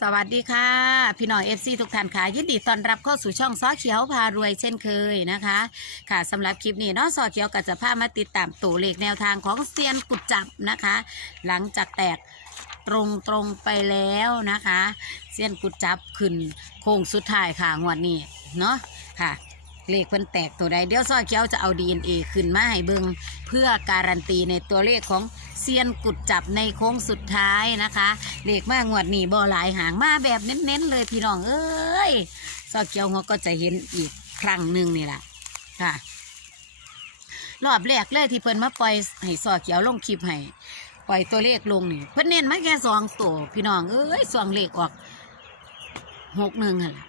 สวัสดีค่ะ พี่น้องเอฟซีทุกท่านค่ะ ยินดีต้อนรับเข้าสู่ช่องซอเขียวพารวยเช่นเคยนะคะ ค่ะสำหรับคลิปนี้เนาะซอเขียวก็จะพามาติดตามตัวเลขแนวทางของเซียนกุดจับนะคะ หลังจากแตกตรงตรงไปแล้วนะคะ เซียนกุดจับขึ้นโค้งสุดท้ายค่ะงวดนี้เนาะค่ะ เลขเพิ่นแตกตัวใดเดี๋ยวซอเขียวจะเอา DNA ขึ้นมาให้เบิงเพื่อการันตีในตัวเลขของเซียนกุดจับในโค้งสุดท้ายนะคะเลขมากงวดนี้บ่หลายหางมาแบบเน้นๆเลยพี่น้องเอ้ยซอเขียวเขาก็จะเห็นอีกครั้งหนึ่งนี่แหละค่ะรอบแรกเลยที่เพิ่นมาปล่อยให้ซอเขียวลงคลิปให้ปล่อยตัวเลขลงนี่เพิ่นเน้นมาแค่สองตัวพี่น้องเอ้ยสองเลขออกหกหนึ่งหั่นล่ะ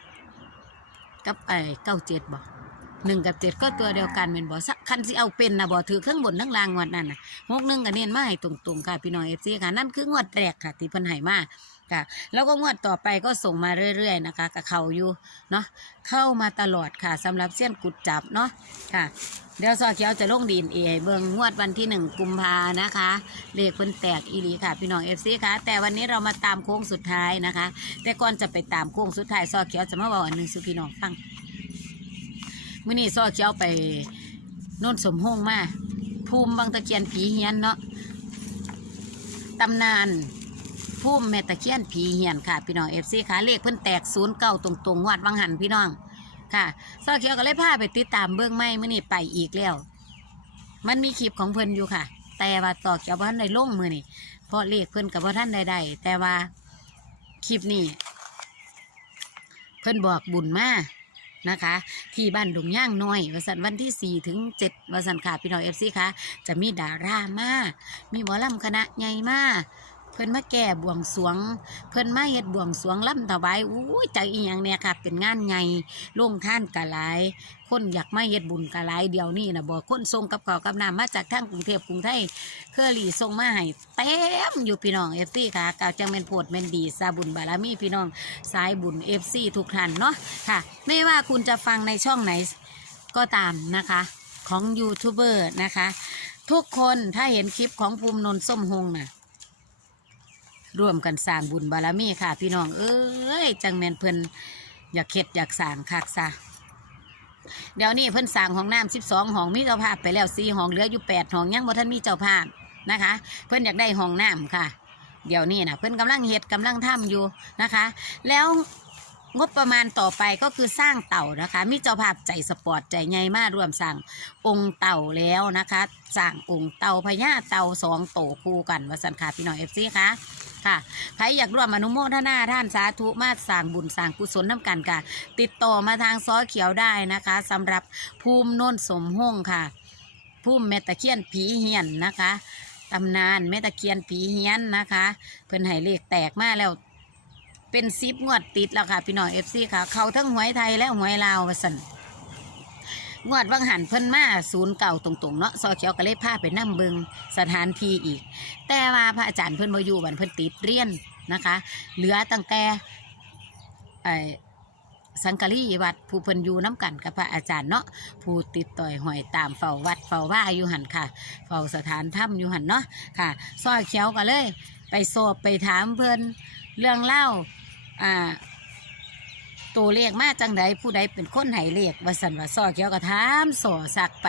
กับไอ้เก้าเจ็ดบอก หนึ่งกับเจ็ดก็ตัวเดียวกันเป็นบ่สักคันสิเอาเป็นนะบ่ถือเครื่องบนทั้งล่างงวดนั่นนะหกหนึ่งก็เน้นมาให้ตรงๆค่ะพี่น้องเอฟซีค่ะนั่นคืองวดแรกค่ะที่เพิ่นให้มาค่ะ แล้วก็งวดต่อไปก็ส่งมาเรื่อยๆนะคะกับเขาอยู่เนาะเข้ามาตลอดค่ะสำหรับเส้ยนกุดจับเนาะค่ะ เดี๋ยวซอเขียวจะลงดีนเอเบิงงวดวันที่หนึ่งกุมภานะคะเลขเพิ่นแตกอีหลีค่ะ พี่น้องเอฟซีค่ะ แต่วันนี้เรามาตามโค้งสุดท้ายนะคะ แต่ก่อนจะไปตามโค้งสุดท้ายซอเขียวจะมาบอกอันหนึ่งสุพี่น้องฟัง มื่อนี้ซอเขียวไปโน่นสมโฮงมาภูมิบางตะเคียนผีเฮียนเนาะตำนานภูมิแม่ตะเคียนผีเฮียนค่ะ พี่น้องเอฟซีค่ะเลขเพิ่นแตกศูนย์เก้าตรงๆงวดวังหันพี่น้องค่ะซอเขียวก็เลยพาไปติดตามเบื้องไม้มื่อนี้ไปอีกแล้ว มันมีคลิปของเพิ่นอยู่ค่ะ แต่ว่าต่อเกี่ยวกับท่านในลงมือนี่เพราะเลขเพิ่นกับว่าท่านใดๆแต่ว่าคลิปนี้เพิ่นบอกบุญมา นะคะ ที่บ้านดงย่างน้อยวันสันวันที่สี่ถึงเจ็ดวันสันค่ะพี่น้องเอฟซีคะจะมีดารามามีหมอลำคณะใหญ่มาก พิ่นมาแก่บวงสวง เพิ่นมาเฮ็ดบวงสวงลำถวายอู้ยจอีหยังเนี่ยค่ะ เป็นงานใหญ่ลงท่านกะหลาย คนอยากมาเฮ็ดบุญกะหลายเดียวนี่นะบอกคนส่งกับข้าวกับน้ำมาจากทางกรุงเทพกรุงไทยเครือรี่ส่งมาให้เต็มอยู่พี่น้องเอฟซีค่ะกาวจังเป็นโพดเป็นดีสาบุญบารมีพี่น้องสายบุญเอฟซีทุกท่านเนาะค่ะ ไม่ว่าคุณจะฟังในช่องไหนก็ตามนะคะของยูทูบเบอร์นะคะ ทุกคนถ้าเห็นคลิปของภูมินนท์ส้มหงน่ะ ร่วมกันสร้างบุญบารมีค่ะ พี่น้องเอ้ยจังแมนเพิ่นอยากเข็ดอยากสร้างคักซะเดี๋ยวนี้เพิ่นสร้างห้องน้ำสิบสองห้องมีเจ้าภาพไปแล้วสี่ห้องเหลืออยู่แปดห้องยังบ่ท่านมีเจ้าภาพนะคะ เพิ่นอยากได้ห้องน้ำค่ะ เดี๋ยวนี้นะเพิ่นกำลังเฮ็ดกำลังทำอยู่นะคะ แล้ว งบประมาณต่อไปก็คือสร้างเต่านะคะ มีเจ้าภาพใจสปอร์ตใจใหญ่มากร่วมสร้างองค์เต่าแล้วนะคะสร้างองค์เต่าพญาเต่าสองโตคู่กันวสันค่ะพี่น้องเอฟซีคะค่ะใครอยากร่วมอนุโมทนาท่านสาธุมาสร้างบุญสร้างกุศลน้ำกันค่ะ ติดต่อมาทางซอเขียวได้นะคะสำหรับภูมิโนนสมห้องค่ะ ภูมิเมตะเคียนผีเฮียนนะคะตำนานเมตะเคียนผีเฮียนนะคะ เพิ่อนให้เลขแตกมาแล้ว เป็นซิปงวดติดแล้วค่ะ พี่น้องเอฟซีค่ะ เขาทั้งหวยไทยและหวยลาวสันงวดวังหันเพิ่นมาศูนย์เก่าตรงๆเนาะซอเขียวก็เลยพาไปนั่งเบิงสถานที่อีก แต่ว่าพระอาจารย์เพิ่นมาอยู่บันเพิ่นติดเรียนนะคะ เหลือตั้งแต่สังกะรีวัดผู้เพิ่นอยู่น้ำกันกับพระอาจารย์เนาะผู้ติดต่อยหอยตามเฝ้าวัดเฝ้าว่าอยู่หันค่ะ เฝ้าสถานถ้ำอยู่หันเนาะค่ะซอยเขียวก็เลย ไปสอบไปถามเพิ่น เรื่องเล่าอ่าตัวเลขมาจังใดผู้ใดเป็นคนให้เลขว่าสันว่าซอเขียวก็ถามสอสักไป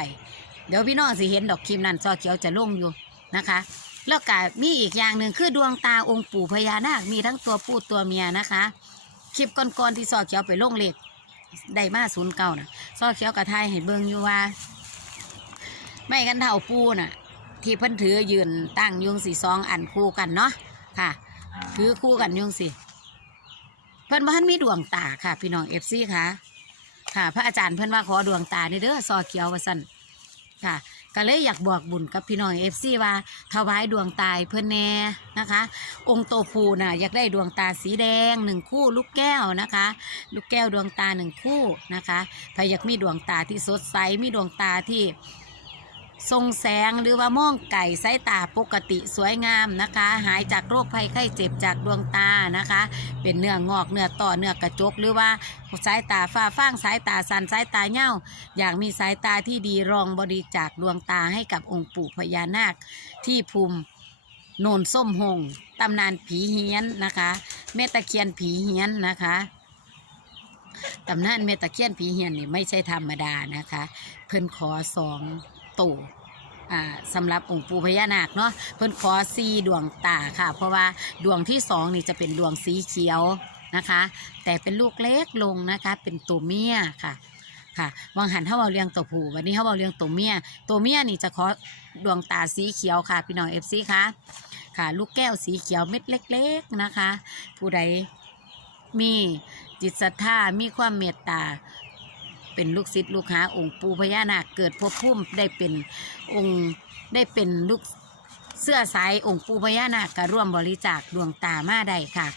เดี๋ยวพี่น้องสิเห็นดอกครีมนั้นซอเขียวจะลงอยู่นะคะ แล้วก็มีอีกอย่างหนึ่งคือดวงตาองค์ปู่พญานาคมีทั้งตัวผู้ตัวเมียนะคะ คลิปก่อนๆที่ซอเขียวไปลงเลขได้มาศูนย์เก้านะซอเขียวกระทายให้เบิ่งอยู่ว่า ไม่กันเท่าปูน่ะ ที่เพิ่นถือยืนตั้งยุงสีสองอันคู่กันเนาะค่ะ ถือคู่กันยุ่งสิเพิ่อนว่าท่านมีดวงตาค่ะ พี่น้องเอฟซีค่ะ ค่ะ พระอาจารย์เพิ่อนว่าขอดวงตาในเด้อซอเขียวว่าสั่นค่ะก็เลยอยากบอกบุญกับพี่น้องเอฟซีว่าถวายดวงตาเพิ่อนแน่นะคะ องค์โตภูน่ะอยากได้ดวงตาสีแดงหนึ่งคู่ลูกแก้วนะคะ ลูกแก้วดวงตาหนึ่งคู่นะคะใครอยากมีดวงตาที่สดใสมีดวงตาที่ ทรงแสงหรือว่ามองไก่สายตาปกติสวยงามนะคะ หายจากโรคภัยไข้เจ็บจากดวงตานะคะ เป็นเนื้องอกเนื้อต่อเนื้อกระจกหรือว่าสายตาฝ้าฟางสายตาสันสายตาเน่าอยากมีสายตาที่ดีรองบริจาคดวงตาให้กับองค์ปู่พญานาค ที่ภูมิโนนส้มหงตำนานผีเฮียนนะคะแม่ตะเคียนผีเฮียนนะคะตำนานแม่ตะเคียนผีเฮียนนี่ไม่ใช่ธรรมดานะคะ เพิ่นขอสอง ตู่อ่าสำหรับองค์ปู่พญานาคเนาะเพิ่นขอซีดวงตาค่ะ เพราะว่าดวงที่สองนี่จะเป็นดวงสีเขียวนะคะ แต่เป็นลูกเล็กลงนะคะ เป็นตัวเมียค่ะค่ะวังหันเขาเอาเลี้ยงตัวผู้วันนี้เขาเอาเลี้ยงตัวเมียตัวเมียนี่จะขอดวงตาสีเขียวค่ะ พี่น้องเอฟซีค่ะค่ะ ลูกแก้วสีเขียวเม็ดเล็ก ๆนะคะ ผู้ใดมีจิตศรัทธามีความเมตตา เป็นลูกศิษย์ลูกหาองค์ปู่พญานาคเกิดภพภูมิได้เป็นองค์ได้เป็นลูกเสื้อสายองค์ปู่พญานาคก็ร่วมบริจาคดวงตามาได้ค่ะ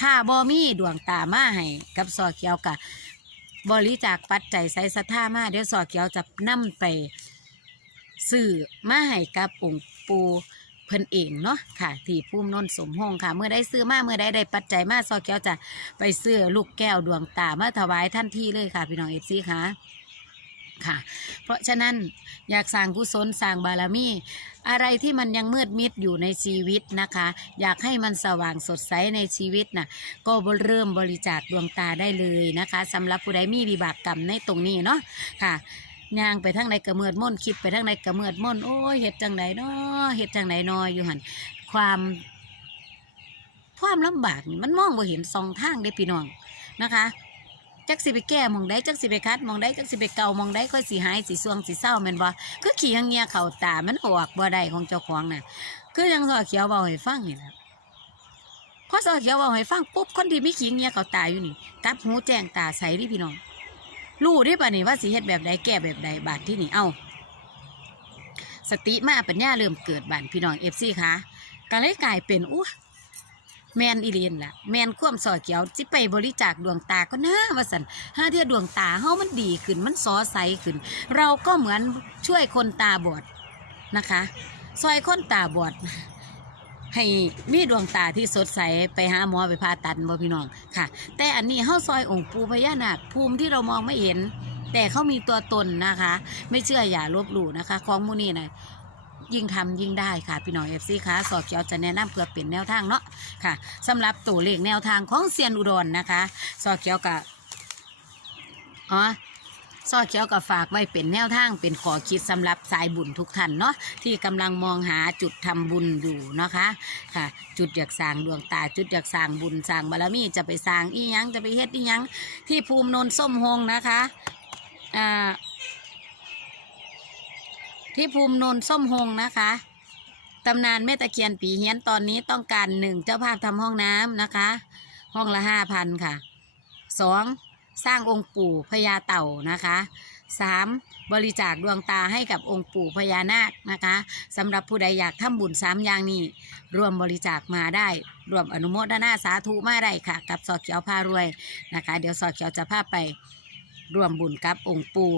ถ้าบ่มีดวงตามาให้กับซอเขียวกะบบริจาคปัจจัยใส่ศรัทธามาเดี๋ยวซอเขียวจะนำไปซื้อมาให้กับองค์ปู่ เพิ่นเองเนาะค่ะที่ภูมินนสมหงค่ะเมื่อได้ซื้อมาเมื่อได้ได้ปัจจัยมาซอเขียวจะไปซื้อลูกแก้วดวงตามาถวายท่านที่เลยค่ะ พี่น้องเอฟซีค่ะค่ะ เพราะฉะนั้นอยากสร้างกุศลสร้างบารมี อะไรที่มันยังมืดมิดอยู่ในชีวิตนะคะ อยากให้มันสว่างสดใสในชีวิตนะก็เริ่มบริจาคดวงตาได้เลยนะคะสำหรับผู้ใดมีวิบากกรรมในตรงนี้เนาะค่ะ ย่างไปทั้งในกระเมิดม่นคิดไปทั้งในกระเมิดม่นโอ้ยเห็ดจังไหนเนาะเห็ดจังไหนนอยอยู่หันความ ความลำบากนี่มันมองบ่เห็นสองทางเด้พี่น้องนะคะจักสิไปแก้มองได้จักสิไปคัดมองได้จักสิไปเกามองได้ค่อยสิหายสิสวงสิเศร้าแม่นบ่คือขี้หังเงียเข่าตามันออกบ่ได้ของเจ้าของน่ะ คือยังสอเขียวเบาให้ฟังนี่แหละพอสอเขียวเบาให้ฟังปุ๊บคนที่ไม่ขี้เงียเข่าตายอยู่นี่กับหูแจ้งตาใสดิพี่น้อง รู้ได้ป่ะนี่ว่าสีเฮ็ดแบบใดแก้แบบใดบาดที่นี่เอ้าสติมาปัญญาเริ่มเกิดบานพี่น้องเอฟซีคะก็เลยกลายเป็นอู้แมนอีเลียนล่ะแมนความสอเขียวจิไปบริจาคดวงตาก็น่าว่าสันห้าเทียดวงตาเฮามันดีขึ้นมันสอใสขึ้น เราก็เหมือนช่วยคนตาบอดนะคะ ซอยคนตาบอด ให้มีดวงตาที่สดใสไปหาหมอไปผ่าตัดบ่พี่น้องค่ะ แต่อันนี้เฮาซอยองค์ปูพญานาคภูมิที่เรามองไม่เห็น แต่เขามีตัวตนนะคะ ไม่เชื่ออย่าลบหลู่นะคะ ของมูนี่นะยิ่งทำยิ่งได้ค่ะ พี่น้องเอฟซีค่ะสอบเขียวจะแนะนำเพื่อเป็นแนวทางเนาะค่ะสำหรับตัวเลขแนวทางของเซียนอุดรนะคะ สอบเขียวกับอ๋อ ซอเขียวกับฝากไว้เป็นแนวทางเป็นขอคิดสำหรับสายบุญทุกท่านเนาะที่กำลังมองหาจุดทำบุญอยู่นะคะค่ะ จุดอยากสร้างดวงตาจุดอยากสร้างบุญสร้างบารมีจะไปสร้างอีหยังจะไปเฮ็ดอีหยังที่ภูมินนท์ส้มหงนะคะอ่าที่ภูมินนท์ส้มหงนะคะตำนานแม่ตะเคียนปีเฮียนตอนนี้ต้องการหนึ่งเจ้าภาพทำห้องน้ำนะคะ ห้องละห้าพันค่ะสอง สร้างองค์ปู่พญาเต่านะคะ 3. บริจาคดวงตาให้กับองค์ปู่พญานาคนะคะสำหรับผู้ใดอยากทำบุญสามอย่างนี้รวมบริจาคมาได้ รวมอนุโมทนาสาธุมาได้ค่ะ กับสอดเขียวพารวยนะคะ เดี๋ยวสอดเขียวจะพาไปร่วมบุญกับองค์ปู่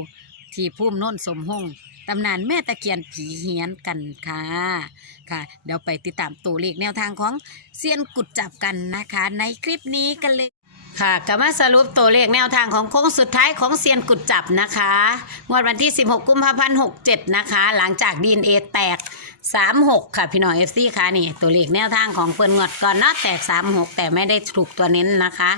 ที่พุ่มโน้นสมหงตำนานแม่ตะเคียนผีเฮียนกันค่ะค่ะ เดี๋ยวไปติดตามตัวเลขแนวทางของเซียนกุดจับกันนะคะ ในคลิปนี้กันเลย ค่ะก็มาสรุปตัวเลขแนวทางของโค้งสุดท้ายของเซียนกุดจับนะคะงวดวันที่ 16 กุมภาพันธ์67 นะคะ หลังจากดีเอแตก 36 ค่ะ พี่น้องเอฟซีค่ะนี่ ตัวเลขแนวทางของเปิ่นงวดก่อนเนาะแตก 36 แต่ไม่ได้ถูกตัวเน้นนะคะ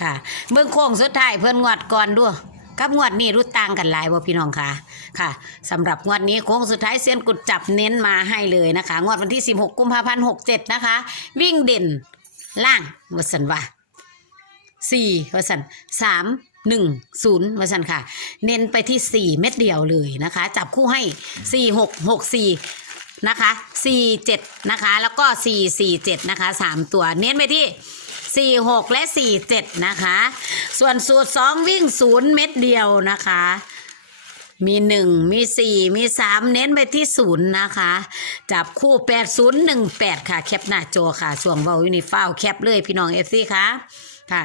ค่ะ เบื้องโค้งสุดท้ายเพิ่นงวดก่อนด้วยกับงวดนี้รู้ต่างกันหลายบ่พี่น้องค่ะค่ะสำหรับงวดนี้โค้งสุดท้ายเซียนกุดจับเน้นมาให้เลยนะคะ งวดวันที่ 16 กุมภาพันธ์67 นะคะ วิ่งเด่นล่างวสันว่า สี่วสันสามหนึ่งศูนย์วสันค่ะ เน้นไปที่สี่เม็ดเดียวเลยนะคะ จับคู่ให้สี่หกหกสี่นะคะสี่เจ็ดนะคะ แล้วก็สี่สี่เจ็ดนะคะสามตัว เน้นไปที่สี่หกและสี่เจ็ดนะคะ ส่วนสูตรสองวิ่งศูนย์เม็ดเดียวนะคะ มีหนึ่งมีสี่มีสามเน้นไปที่ศูนย์นะคะ จับคู่แปดศูนย์หนึ่งแปดค่ะ แคปหน้าโจค่ะ ส่วงเบาอยู่ในฟ้าวแคปเลยพี่น้องเอฟซีค่ะ ค่ะ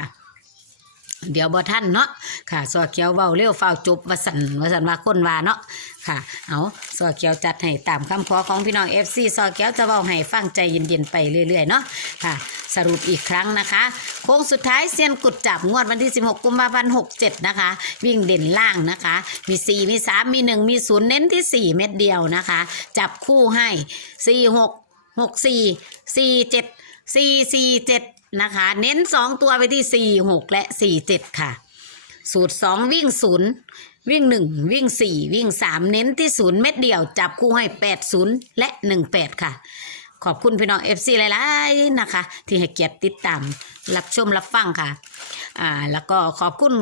เดี๋ยวบ่ท่านเนาะค่ะสอเขียวเบาเร็วฟ้าวจบวสันวสันว่าคนว่าเนาะค่ะ เอาสอเขียวจัดให้ตามคำขอของพี่น้องเอฟซีสอเขียวจะเบาให้ฟังใจเย็นๆไปเรื่อยๆเนาะค่ะ สรุปอีกครั้งนะคะโค้งสุดท้ายเซียนกุดจับงวดวันที่ 16 กุมภาพันธ์67 นะคะ วิ่งเด่นล่างนะคะ มี 4 มี 3 มี 1 มี 0 เน้นที่ 4 เม็ดเดียวนะคะ จับคู่ให้ 4 6 6 4 4 7 4 4 7 นะคะ เน้นสองตัวไปที่สี่หกและสี่เจ็ดค่ะ สูตรสองวิ่งศูนย์วิ่งหนึ่งวิ่งสี่วิ่งสามเน้นที่ศูนย์เม็ดเดียว จับคู่ให้แปดศูนย์และหนึ่งแปดค่ะ ขอบคุณพี่น้องเอฟซีหลายๆนะคะ ที่ให้เกียรติติดตาม รับชมรับฟังค่ะ อ่า แล้วก็ขอบคุณ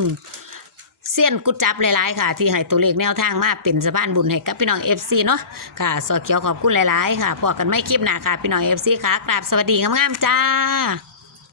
เซียนกุจับหลายๆค่ะ ที่ให้ตัวเลขแนวทางมาเป็นสะพานบุญให้กับพี่น้องเอฟซีเนาะค่ะสอเขียวขอบคุณหลายๆ ค่ะพอกันไม่คลิปหนาค่ะ พี่น้องเอฟซีค่ะกราบสวัสดีงามๆจ้า